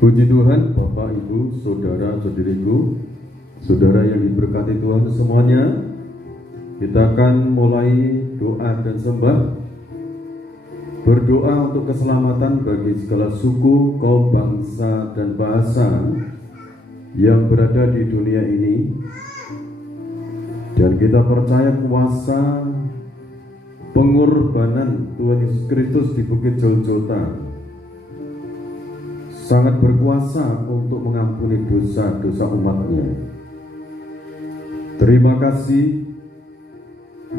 Puji Tuhan, Bapak, Ibu, Saudara-saudariku, saudara yang diberkati Tuhan semuanya. Kita akan mulai doa dan sembah. Berdoa untuk keselamatan bagi segala suku, kaum, bangsa, dan bahasa yang berada di dunia ini. Dan kita percaya kuasa pengorbanan Tuhan Yesus Kristus di Bukit Golgota sangat berkuasa untuk mengampuni dosa-dosa umatnya. Terima kasih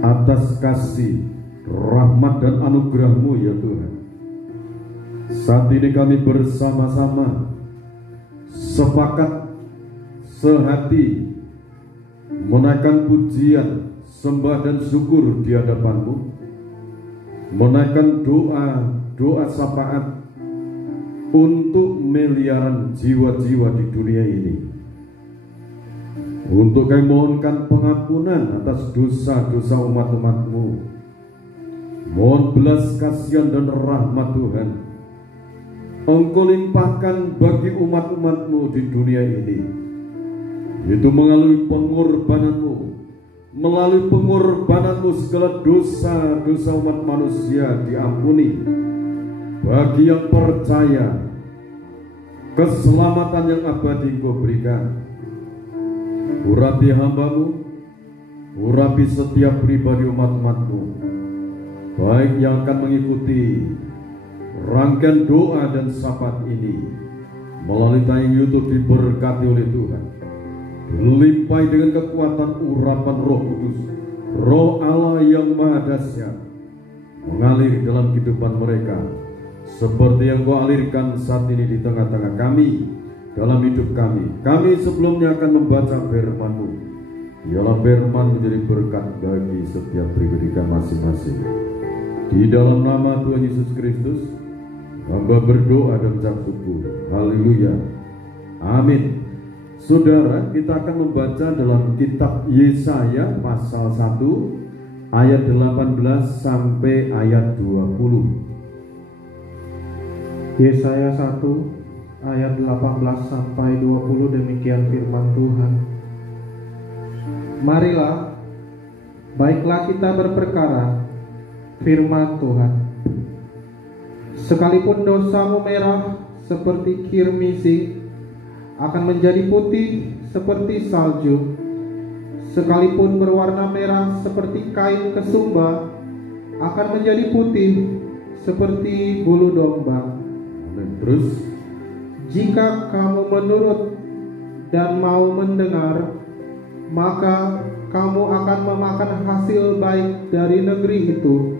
atas kasih, rahmat dan anugerah-Mu ya Tuhan. Saat ini kami bersama-sama sepakat sehati menaikkan pujian, sembah dan syukur di hadapan-Mu, menaikkan doa syafaat untuk miliaran jiwa-jiwa di dunia ini, untuk kami mohonkan pengampunan atas dosa-dosa umat-umat-Mu. Mohon belas kasihan dan rahmat Tuhan Engkau limpahkan bagi umat-umat-Mu di dunia ini, itu melalui pengorbanan-Mu segala dosa-dosa umat manusia diampuni. Bagi yang percaya, keselamatan yang abadi Engkau berikan. Urapi hamba-Mu, urapi setiap pribadi umat-umat-Mu, baik yang akan mengikuti rangkaian doa dan syafaat ini melalui tayang YouTube, diberkati oleh Tuhan, dilimpahi dengan kekuatan urapan Roh Kudus, Roh Allah yang Maha Dahsyat mengalir dalam kehidupan mereka, seperti yang Kau alirkan saat ini di tengah-tengah kami, dalam hidup kami. Kami sebelumnya akan membaca firman-Mu. Biarlah firman menjadi berkat bagi setiap pribadi kami masing-masing. Di dalam nama Tuhan Yesus Kristus, hamba berdoa dan ucap syukur. Haleluya. Amin. Saudara, kita akan membaca dalam kitab Yesaya pasal 1 ayat 18 sampai ayat 20. Yesaya 1 ayat 18 sampai 20, demikian firman Tuhan. Marilah, baiklah kita berperkara, firman Tuhan. Sekalipun dosamu merah seperti kirmisi, akan menjadi putih seperti salju. Sekalipun berwarna merah seperti kain kesumba, akan menjadi putih seperti bulu domba. Terus, jika kamu menurut dan mau mendengar, maka kamu akan memakan hasil baik dari negeri itu.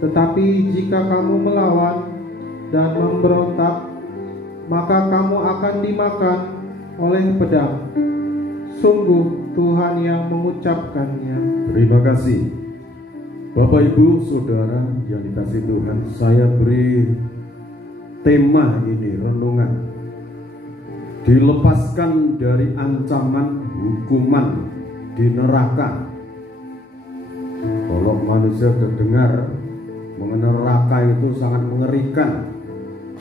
Tetapi jika kamu melawan dan memberontak, maka kamu akan dimakan oleh pedang. Sungguh Tuhan yang mengucapkannya. Terima kasih Bapak, Ibu, Saudara yang dikasihi Tuhan. Saya beri tema ini, renungan, dilepaskan dari ancaman hukuman di neraka. Kalau manusia sudah dengar mengenai neraka itu sangat mengerikan.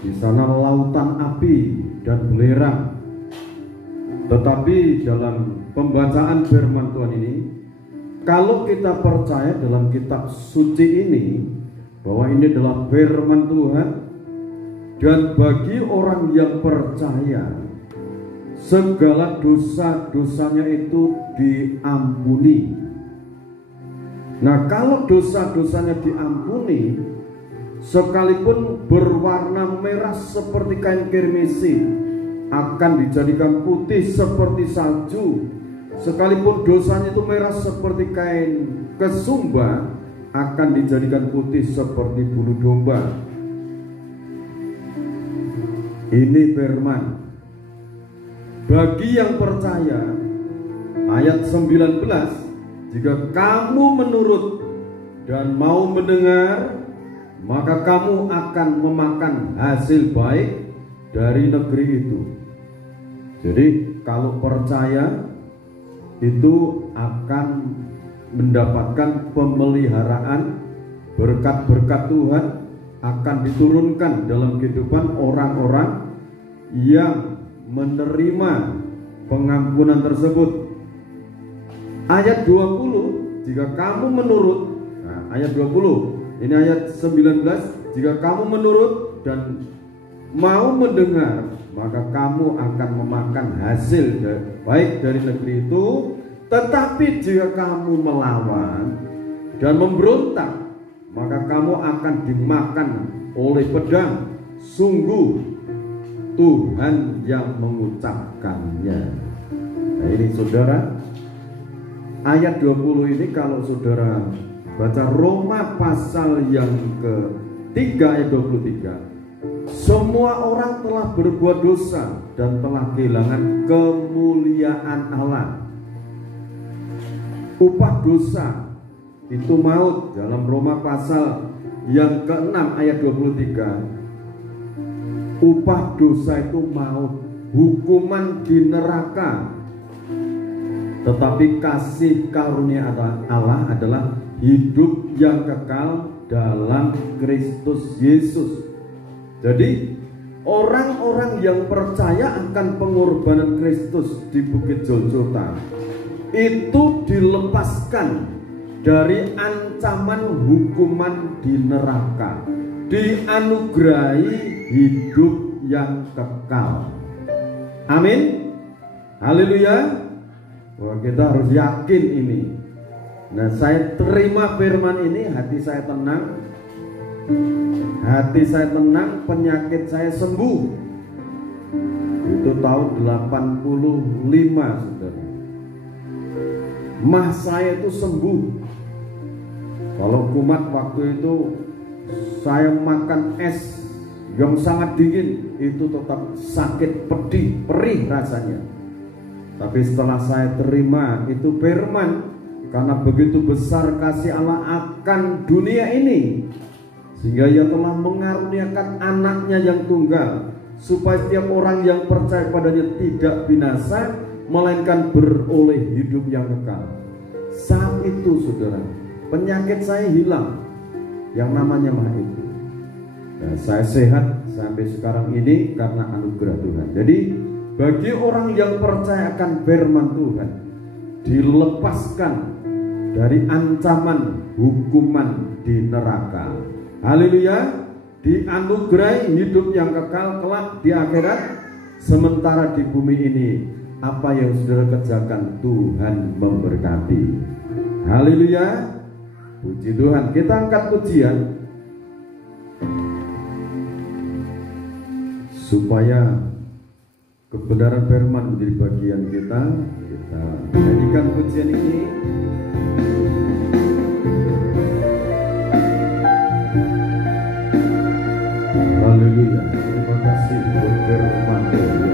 Di sana lautan api dan belerang. Tetapi dalam pembacaan firman Tuhan ini, kalau kita percaya dalam kitab suci ini bahwa ini adalah firman Tuhan, dan bagi orang yang percaya, segala dosa-dosanya itu diampuni. Nah, kalau dosa-dosanya diampuni, sekalipun berwarna merah seperti kain kirmisi, akan dijadikan putih seperti salju. Sekalipun dosanya itu merah seperti kain kesumba, akan dijadikan putih seperti bulu domba. Ini firman bagi yang percaya. Ayat 19, jika kamu menurut dan mau mendengar, maka kamu akan memakan hasil baik dari negeri itu. Jadi kalau percaya itu akan mendapatkan pemeliharaan, berkat-berkat Tuhan akan diturunkan dalam kehidupan orang-orang yang menerima pengampunan tersebut. Ayat 20, jika kamu menurut, nah, ayat 20, ini ayat 19, jika kamu menurut dan mau mendengar, maka kamu akan memakan hasil baik dari negeri itu. Tetapi jika kamu melawan dan memberontak, maka kamu akan dimakan oleh pedang. Sungguh Tuhan yang mengucapkannya. Nah ini saudara, ayat 20 ini kalau saudara baca Roma pasal yang ke-3 ayat 23, semua orang telah berbuat dosa dan telah kehilangan kemuliaan Allah. Upah dosa itu maut. Dalam Roma pasal yang ke-6 ayat 23, upah dosa itu maut, hukuman di neraka. Tetapi kasih karunia Allah adalah hidup yang kekal dalam Kristus Yesus. Jadi orang-orang yang percaya akan pengorbanan Kristus di Bukit Golgota itu dilepaskan dari ancaman hukuman di neraka, dianugerahi hidup yang kekal. Amin. Haleluya. Wah, kita harus yakin ini. Nah, saya terima firman ini, hati saya tenang. Hati saya tenang, penyakit saya sembuh. Itu tahun 85, saudara. Mah saya itu sembuh. Kalau kumat waktu itu saya makan es yang sangat dingin, itu tetap sakit, pedih, perih rasanya. Tapi setelah saya terima itu firman, karena begitu besar kasih Allah akan dunia ini, sehingga Ia telah mengaruniakan anaknya yang tunggal, supaya setiap orang yang percaya padanya tidak binasa, melainkan beroleh hidup yang kekal. Saat itu saudara, penyakit saya hilang, yang namanya mah itu. Nah, saya sehat sampai sekarang ini karena anugerah Tuhan. Jadi bagi orang yang percaya akan firman Tuhan, dilepaskan dari ancaman hukuman di neraka. Haleluya. Dianugerahi hidup yang kekal kelak di akhirat. Sementara di bumi ini, apa yang saudara kerjakan Tuhan memberkati. Haleluya. Puji Tuhan. Kita angkat pujian supaya kebenaran firman menjadi bagian kita. Kita nyanyikan pujian ini. Haleluya. Terima kasih buat firman Tuhan.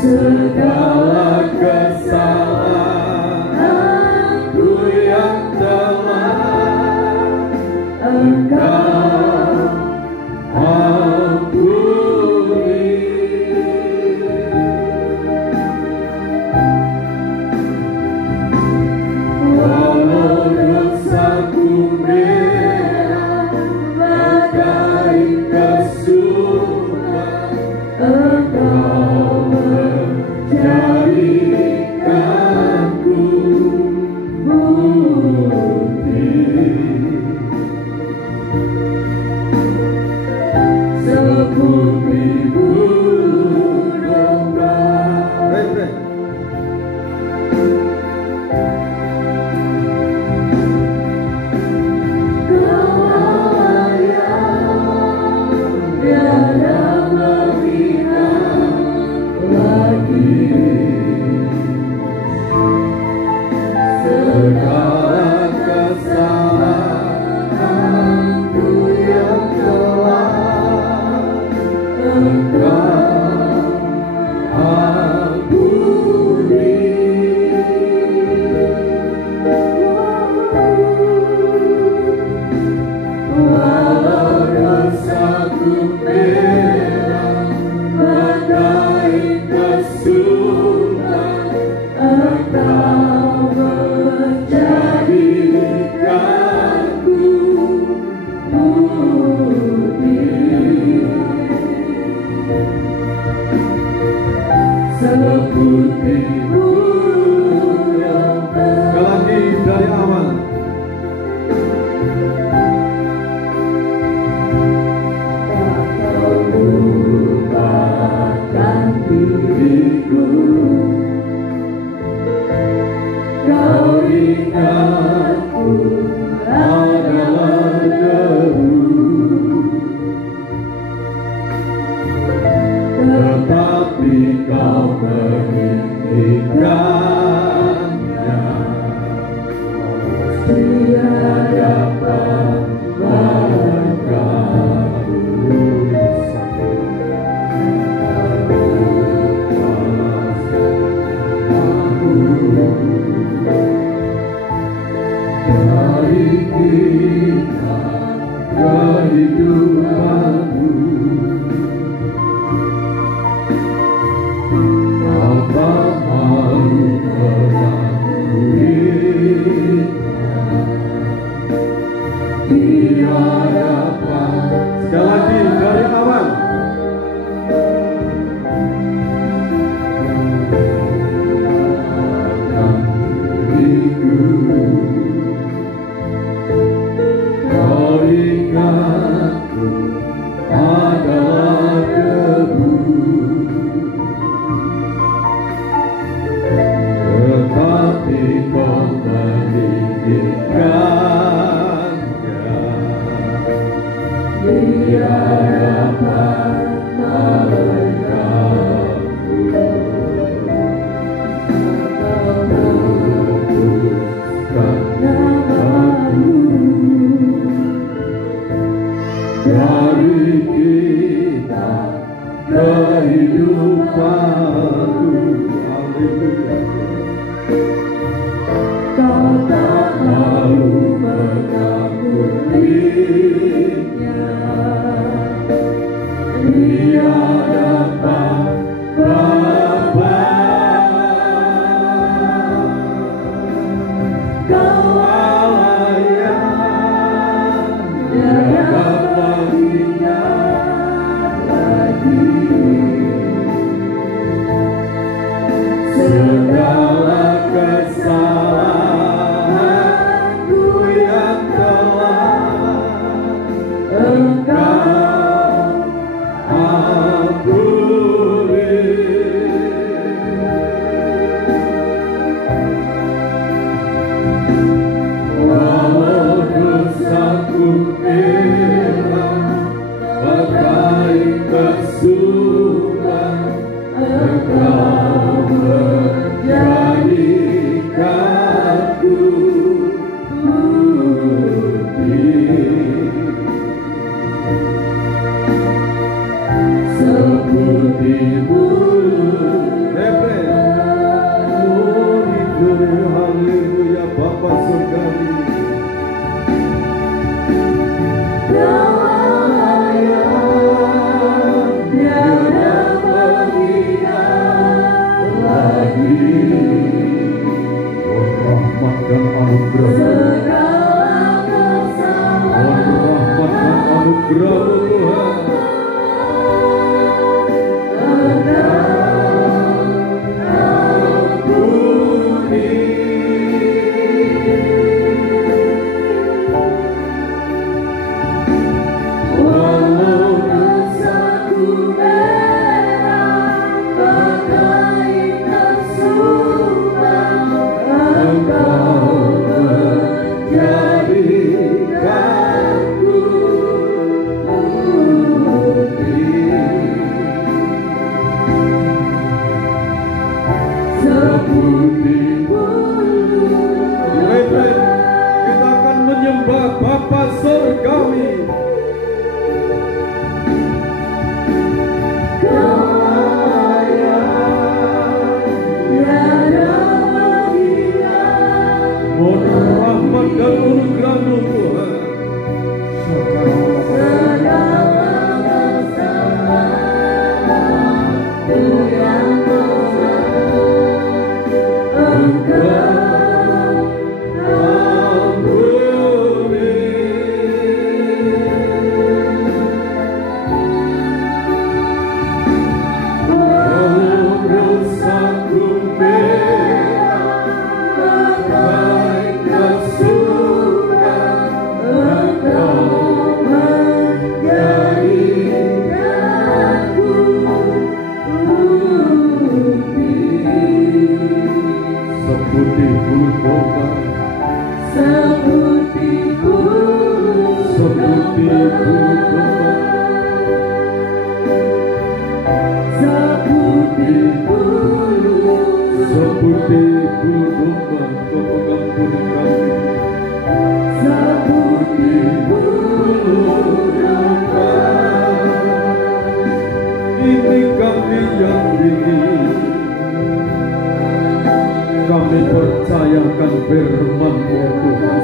Segala kesalahan Haleluya Bapa surgawi. anugerah, mohon rahmat dan anugerah Tuhan. Bapa Surgawi, mohon rahmat dan anugerah-Mu Tuhan. Kami percayakan firman-Mu Tuhan.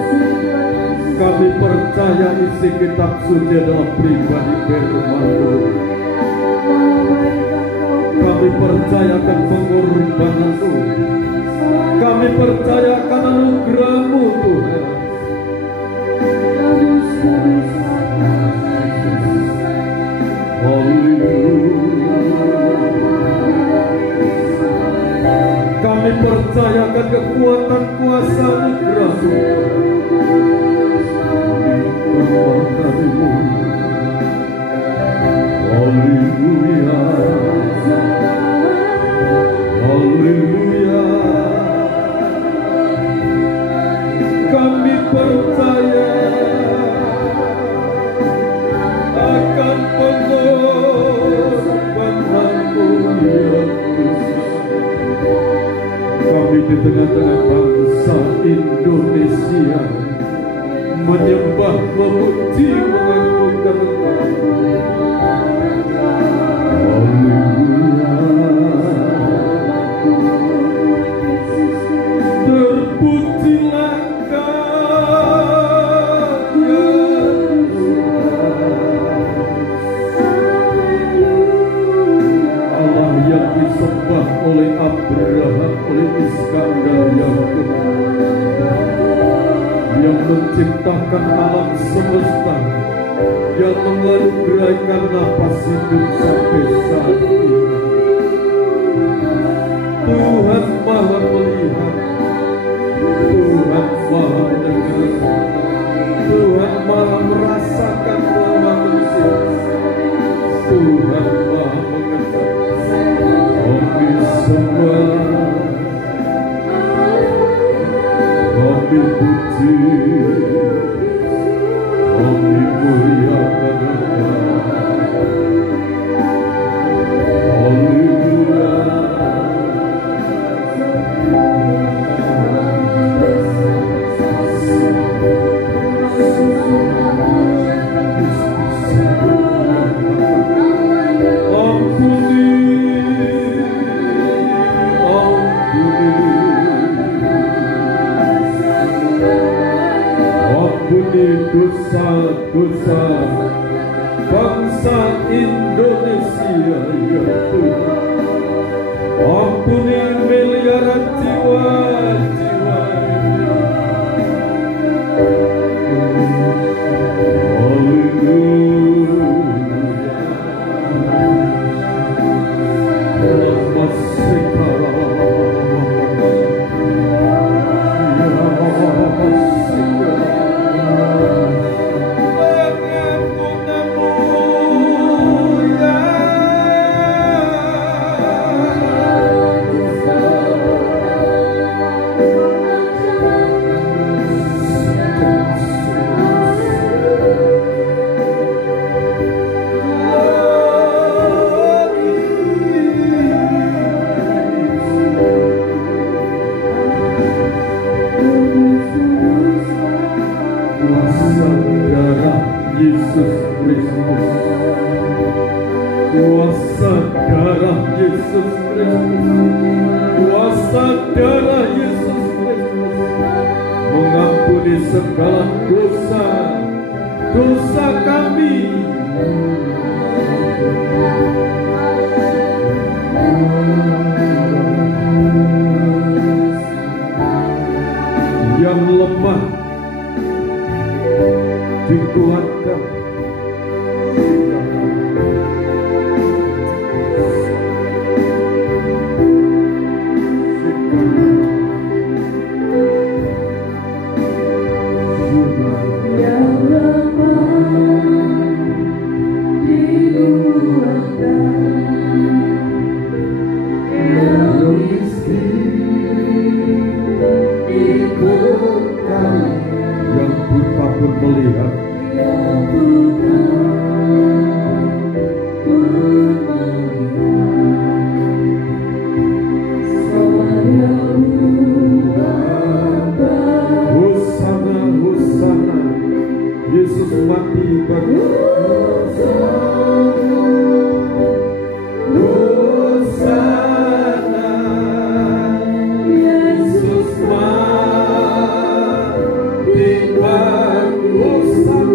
Kami percaya isi kitab suci adalah pribadi firman-Mu. Kami percayakan pengorbanan-Mu. Kami percayakan anugerah-Mu Tuhan. Kami percayakan kekuatan kuasa anugerah-Mu. Haleluya, haleluya. Kami percaya akan pengorbanan-Mu ya Tuhan. Kami di tengah-tengah bangsa Indonesia menyembah, memuji, mengagungkan Engkau. Haleluya. Terpujilah Engkau ya Allah yang disembah oleh Abraham, oleh Iskandar, Yakub, yang menciptakan alam semesta, yang mengaruniakan napas hidup sampai saat ini. Tuhan Maha melihat, Tuhan Maha mendengar, Tuhan Maha merasakan manusia, Tuhan Maha mengetahui. Kami sembah, kami puji, kami muliakan Engkau. Haleluya. Ampuni dosa-dosa bangsa Indonesia ya Tuhan. Ampuni miliaran jiwa-jiwa ini Kristus, kuasa darah Yesus Kristus, kuasa darah Yesus Kristus mengampuni segala dosa kami. Yang lemah dikuatkan, yang buta pun melihat, Hosana, Hosana, Yesus mati bagi Hosana, Yesus mati bagi Hosana.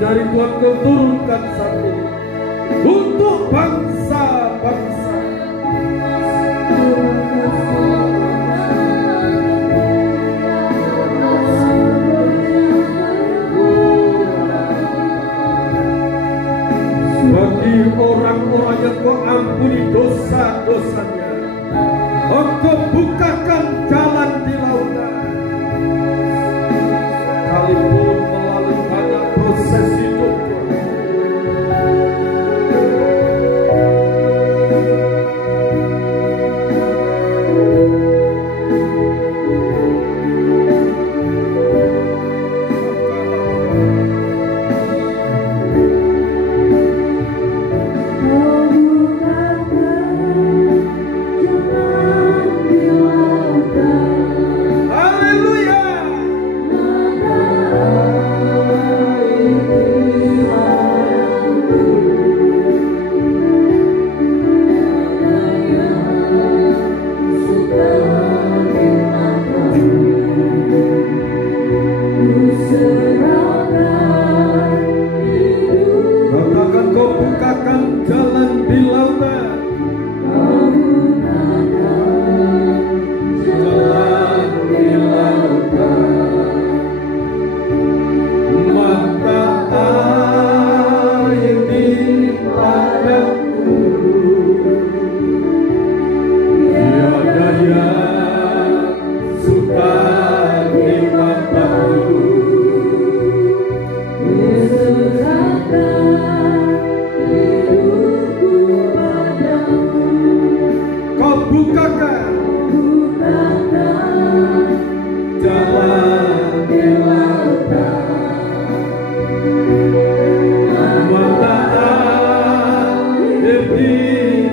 dari Tuhan Kau turunkan saat ini untuk bangsa-bangsa. Bagi orang-orang yang Kau ampuni dosa-dosanya, Engkau bukakan jalan di laut bagi mataku. Kau bukakan jalan dewata,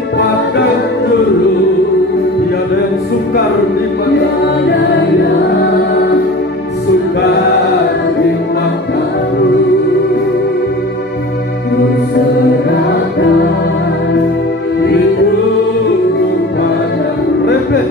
pada dulu tiada yang sukar di mata, sukar di mataku. Ku serahkan hidupku padamu. Repet.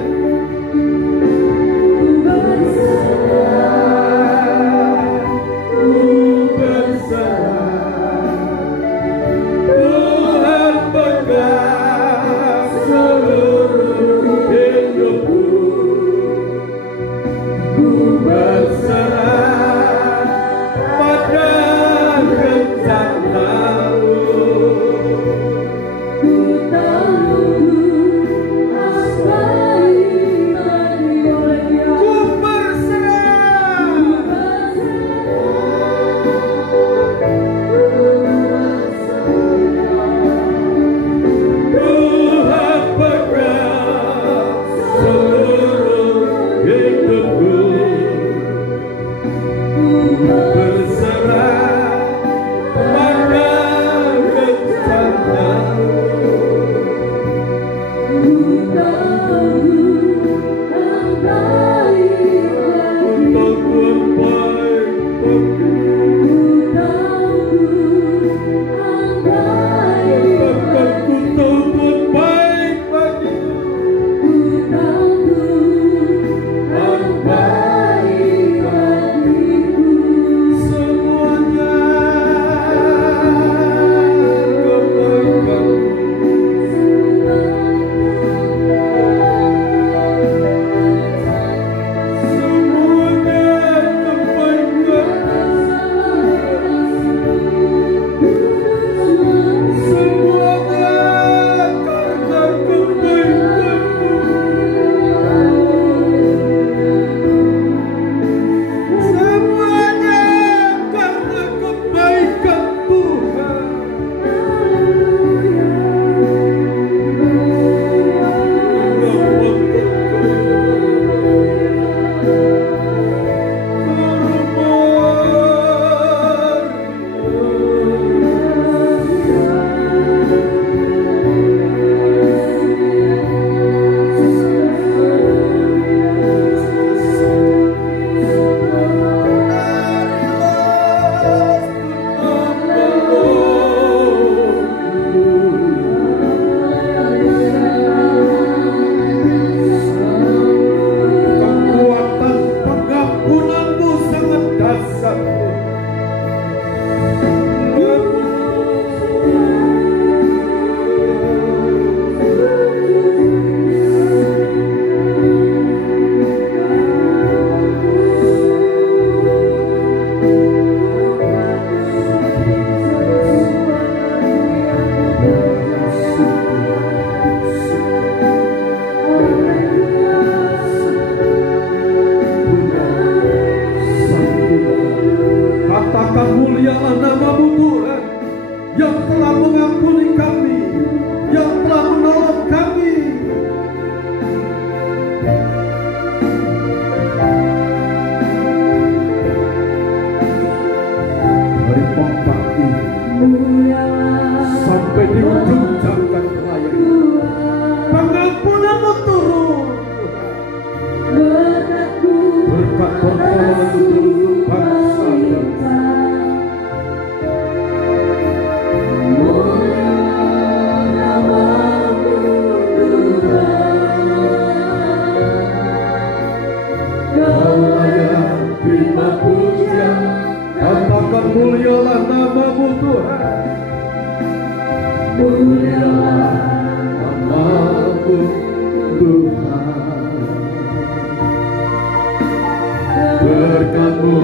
Berkat-Mu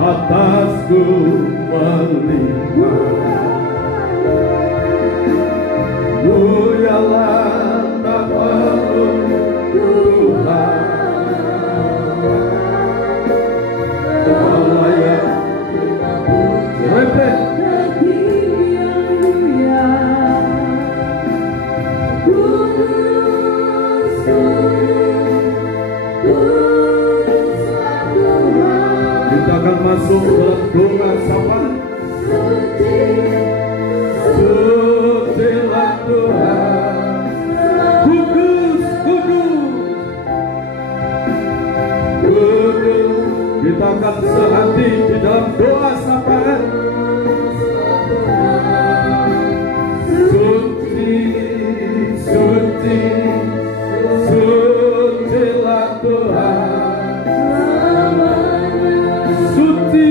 atasku melimpah. Mulialah nama-Mu Tuhan. Kita akan masuk dalam doa sapaan. Sucilah Tuhan, kudus, kudus, kudus. Kita akan sehati di dalam doa sapaan. Suci, suci, sucilah Tuhan. Suci,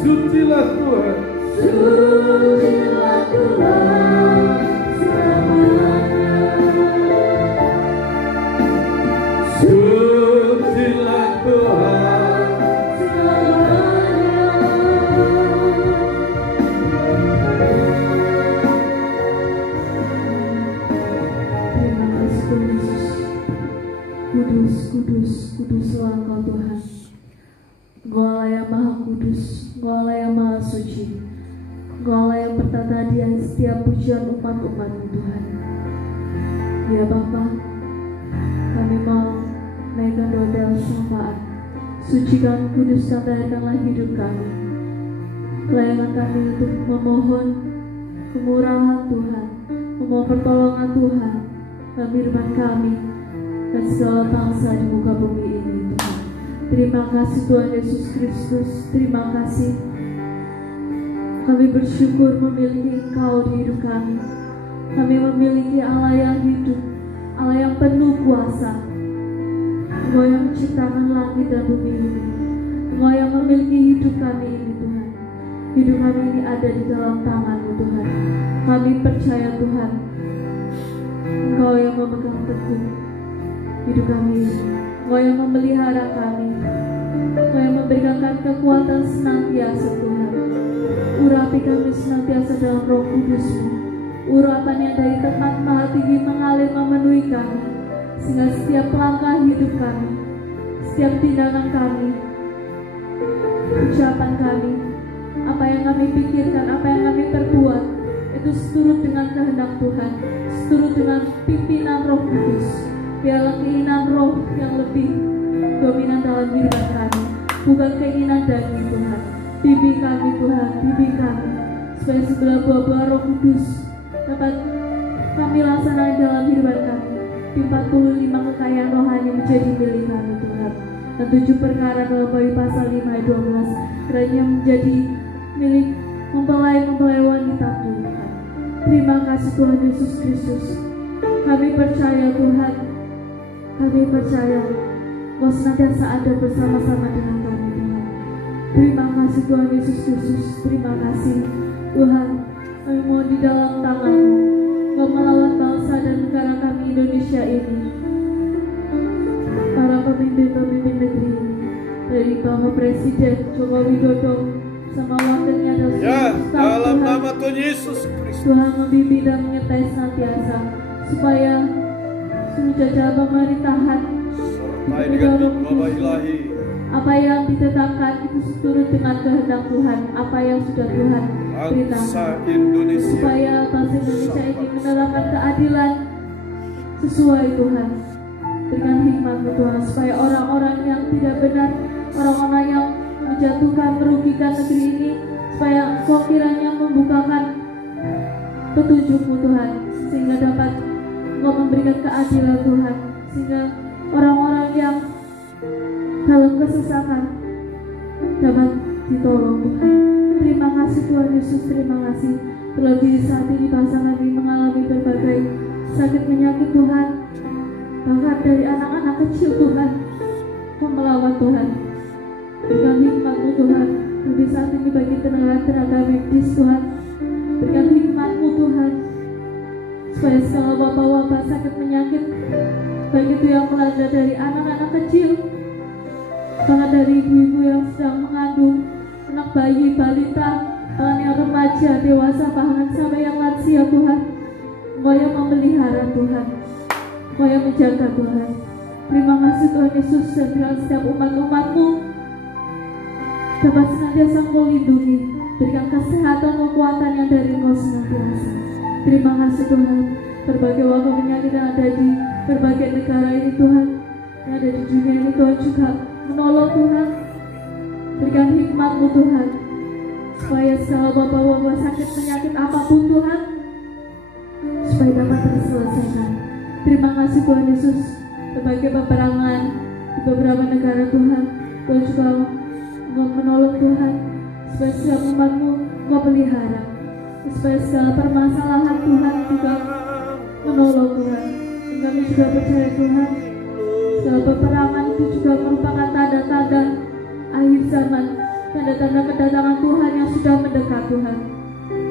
sucilah Tuhan. Sucilah Tuhan selamanya. Sucilah Tuhan selamanya. Terima kasih Tuhan Yesus. Kudus, kudus, kuduslah Engkau Tuhan. Engkau Allah yang maha kudus, Engkau Allah yang maha suci, Engkau Allah yang bertata di setiap pujian umat-umat-Mu Tuhan. Ya Bapa, kami mau naikkan doa sapaan. Sucikan, kuduskan, layakanlah hidup kami. Layakan kami untuk memohon kemurahan Tuhan, memohon pertolongan Tuhan dalam firman kami dan segala bangsa di muka bumi ini Tuhan. Terima kasih Tuhan Yesus Kristus. Terima kasih. Kami bersyukur memiliki Engkau di hidup kami. Kami memiliki Allah yang hidup, Allah yang penuh kuasa. Engkau yang menciptakan langit dan bumi ini. Engkau yang memiliki hidup kami ini Tuhan. Hidup kami ini ada di dalam tangan-Mu Tuhan. Kami percaya Tuhan, Engkau yang memegang teguh hidup kami ini. Engkau yang memelihara kami. Engkau yang memberikan kekuatan senantiasa Tuhan. Urapi kami senantiasa dalam Roh Kudus-Mu. Urapan yang dari tempat maha tinggi mengalir memenuhi kami, sehingga setiap langkah hidup kami, setiap tindakan kami, ucapan kami, apa yang kami pikirkan, apa yang kami perbuat, itu seturut dengan kehendak Tuhan, seturut dengan pimpinan Roh Kudus. Biarlah keinginan Roh yang lebih dominan dalam diri kami, bukan keinginan daging Tuhan. Bimbing kami Tuhan, bimbing kami, supaya segala buah-buah Roh Kudus dapat kami laksanakan dalam hidup kami. 45 kekayaan rohani menjadi milik kami Tuhan. Dan 7 perkara dalam Wahyu pasal 5 ayat 12 kiranya menjadi milik mempelai wanita Tuhan. Terima kasih Tuhan Yesus Kristus. Kami percaya Tuhan, kami percaya Kau senantiasa ada bersama-sama dengan kami Tuhan. Terima kasih Tuhan Yesus Kristus. Terima kasih Tuhan. Kami mohon di dalam tangan-Mu, Kau melawat bangsa dan negara kami Indonesia ini, para pemimpin-pemimpin negeri ini, dari Bapak Presiden Joko Widodo sama wakilnya dan dalam nama Tuhan Yesus Kristus. Tuhan membimbing dan menyertai senantiasa supaya seluruh jajaran pemerintahan sertai dengan Bapak Ilahi, apa yang ditetapkan itu seturut dengan kehendak Tuhan, apa yang sudah Tuhan bangsa Indonesia, supaya bangsa Indonesia ini menerapkan keadilan sesuai Tuhan. Berikan hikmat-Mu Tuhan, supaya orang-orang yang tidak benar, orang-orang yang menjatuhkan, merugikan negeri ini, supaya Engkau kiranya membukakan petunjuk-Mu Tuhan, sehingga dapat Engkau memberikan keadilan Tuhan, sehingga orang-orang yang dalam kesesakan dapat ditolong Tuhan. Terima kasih Tuhan Yesus, terima kasih. Terlebih saat ini bangsa kami mengalami berbagai sakit penyakit Tuhan, bahkan dari anak-anak kecil Tuhan, Kau melawat Tuhan. Berikan hikmat-Mu Tuhan. Lebih saat ini bagi tenaga medis Tuhan, berikan hikmat-Mu Tuhan, supaya segala wabah-wabah sakit penyakit, baik itu yang melanda dari anak-anak kecil, bahkan dari ibu-ibu yang sedang mengandung, anak bayi, balita, bahkan yang remaja, dewasa, bahkan sampai yang lansia Tuhan. Engkau yang memelihara Tuhan, Engkau yang menjaga Tuhan. Terima kasih Tuhan Yesus, dan biarlah setiap umat-umat-Mu dapat senantiasa Engkau lindungi. Berikan kesehatan, kekuatan yang dari Engkau senantiasa. Terima kasih Tuhan. Berbagai wabah penyakit yang ada di berbagai negara ini Tuhan, yang ada di dunia ini Tuhan juga menolong Tuhan. Berikan hikmat-Mu Tuhan, supaya segala wabah-wabah sakit penyakit apapun Tuhan, supaya dapat terselesaikan. Terima kasih Tuhan Yesus, berbagai peperangan di beberapa negara Tuhan, Tuhan juga Engkau menolong Tuhan, supaya setiap umat-Mu Engkau pelihara, supaya segala permasalahan Tuhan juga menolong Tuhan. Dan kami juga percaya Tuhan, segala peperangan itu juga merupakan tanda-tanda akhir zaman, tanda-tanda kedatangan Tuhan yang sudah mendekat Tuhan.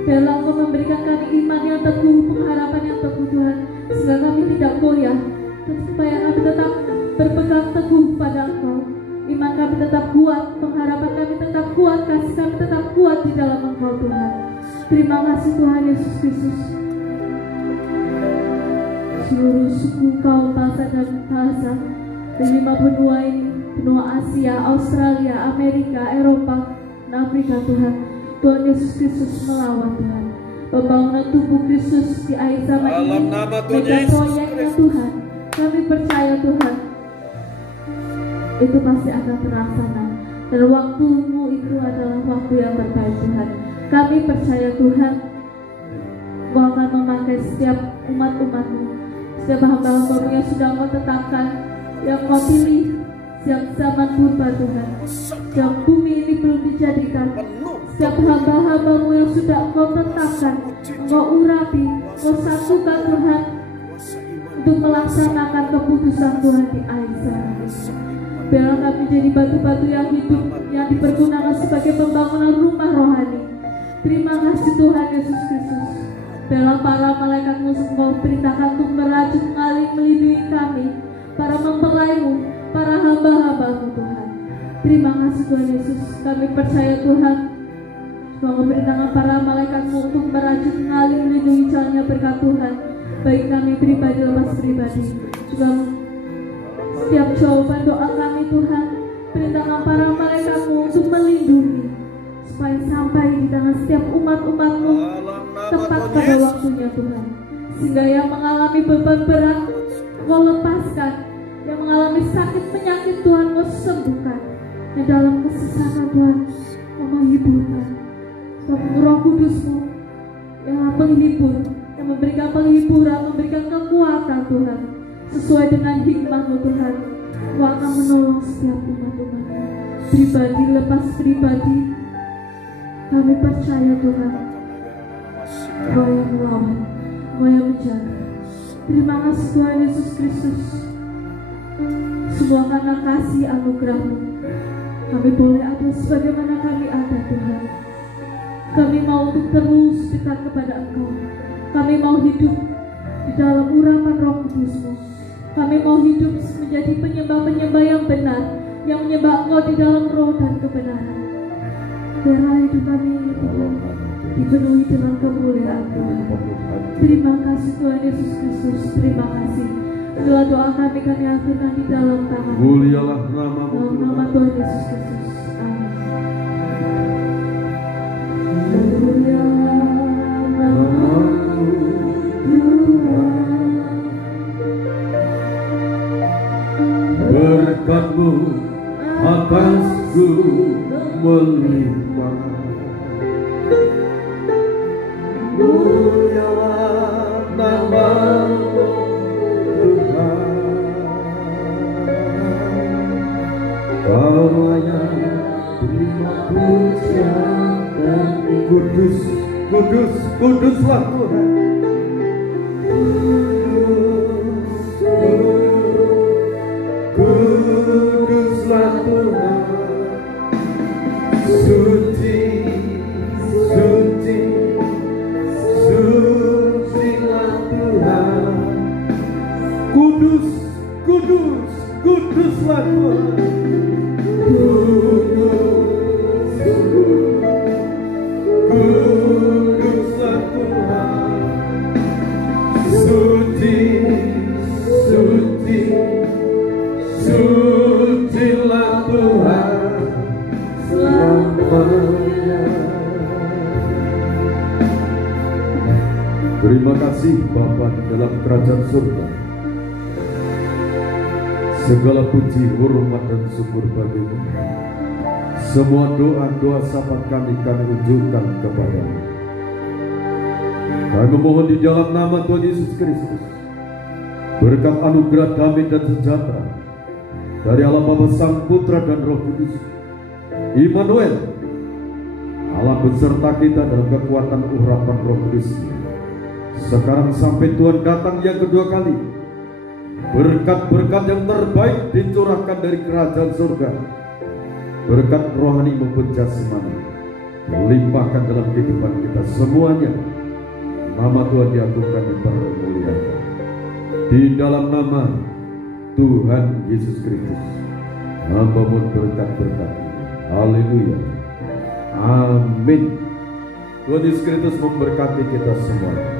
Biarlah Engkau memberikan kami iman yang teguh, pengharapan yang teguh Tuhan, sehingga kami tidak goyah, supaya kami tetap berpegang teguh pada Engkau. Iman kami tetap kuat, pengharapan kami tetap kuat, kasih kami tetap kuat di dalam Engkau Tuhan. Terima kasih Tuhan Yesus Kristus. Seluruh suku, kaum, bangsa dan bahasa di 5 benua ini, benua Asia, Australia, Amerika, Eropa, dan Afrika Tuhan, Tuhan Yesus Kristus melawat Tuhan. Pembangunan tubuh Kristus di akhir zaman ini, mega proyeknya Tuhan, kami percaya Tuhan, itu pasti akan terlaksana. Dan waktu-Mu itu adalah waktu yang terbaik Tuhan. Kami percaya Tuhan, Engkau akan memakai setiap umat-umat-Mu, setiap hamba-hamba-Mu yang sudah Engkau tetapkan, yang Engkau pilih setiap zaman purba Tuhan, setiap bumi ini belum dijadikan, setiap hamba-hamba-Mu yang sudah Engkau tetapkan, Engkau urapi, Engkau satukan Tuhan, untuk melaksanakan keputusan Tuhan di akhir zaman. Biarlah kami jadi batu-batu yang hidup, yang dipergunakan sebagai pembangunan rumah rohani. Terima kasih Tuhan Yesus Kristus. Biarlah para malaikat-Mu Engkau perintahkan untuk merajut, mengalir, melindungi kami, para mempelai-Mu, para hamba-hamba-Mu Tuhan. Terima kasih Tuhan Yesus. Kami percaya Tuhan, Engkau perintahkan para malaikat-Mu untuk merajut, mengalir, melindungi jalannya berkat Tuhan, baik kami pribadi lepas pribadi, juga setiap jawaban doa kami Tuhan, perintahkan para malaikat-Mu untuk melindungi, supaya sampai di tangan setiap umat-umat-Mu tepat pada waktunya Tuhan. Sehingga yang mengalami beban berat Engkau lepaskan, yang mengalami sakit penyakit Tuhan Engkau sembuhkan, dan dalam kesesakan Tuhan Engkau menghiburkan. Roh Kudus-Mu yang menghibur, yang memberikan penghiburan, memberikan kekuatan Tuhan, sesuai dengan hikmat-Mu Tuhan. Engkau akan menolong setiap umat-umat-Mu, pribadi lepas pribadi. Kami percaya Tuhan, Engkau yang melawan, Engkau yang menjaga. Terima kasih Tuhan Yesus Kristus. Semua karena kasih anugerah-Mu, kami boleh ada sebagaimana kami ada Tuhan. Kami mau untuk terus dekat kepada Engkau. Kami mau hidup di dalam urapan Roh Kudus-Mu. Kami mau hidup menjadi penyembah-penyembah yang benar, yang menyembah Engkau di dalam roh dan kebenaran. Biarlah hidup kami ini Tuhan dipenuhi dengan kemuliaan Tuhan. Terima kasih Tuhan Yesus Kristus. Terima kasih. Itulah doa kami aturkan di dalam tangan. Mulialah nama-Mu Dalam nama Tuhan Yesus Kristus. Amin. Mulialah nama-Mu Tuhan. Berkat-Mu atasku melimpah. Mulialah nama-Mu Tuhan. Kau layak terima pujian dan kudus, kudus, kuduslah Tuhan. Kuduslah Tuhan, suci, suci, sucilah Tuhan. Kudus, kudus, kuduslah Tuhan. Kudus, kuduslah Tuhan. Suci, suci, sucilah Tuhan selamanya. Terima kasih Bapa di dalam kerajaan surga. Segala puji, hormat dan syukur bagi-Mu. Semua doa-doa sahabat kami unjukkan kepada-Mu. Kami memohon di dalam nama Tuhan Yesus Kristus, berkat anugerah damai dan sejahtera dari Allah Bapa, Sang Putra dan Roh Kudus, Immanuel, Allah beserta kita dalam kekuatan urapan Roh Kudus. Sekarang sampai Tuhan datang yang kedua kali, berkat-berkat yang terbaik dicurahkan dari kerajaan surga, berkat rohani maupun jasmani, melimpahkan dalam kehidupan kita semuanya. Nama Tuhan diagungkan, dipermuliakan. Di dalam nama Tuhan Yesus Kristus, hamba mohon berkat-berkat. Haleluya. Amin. Tuhan Yesus Kristus memberkati kita semua.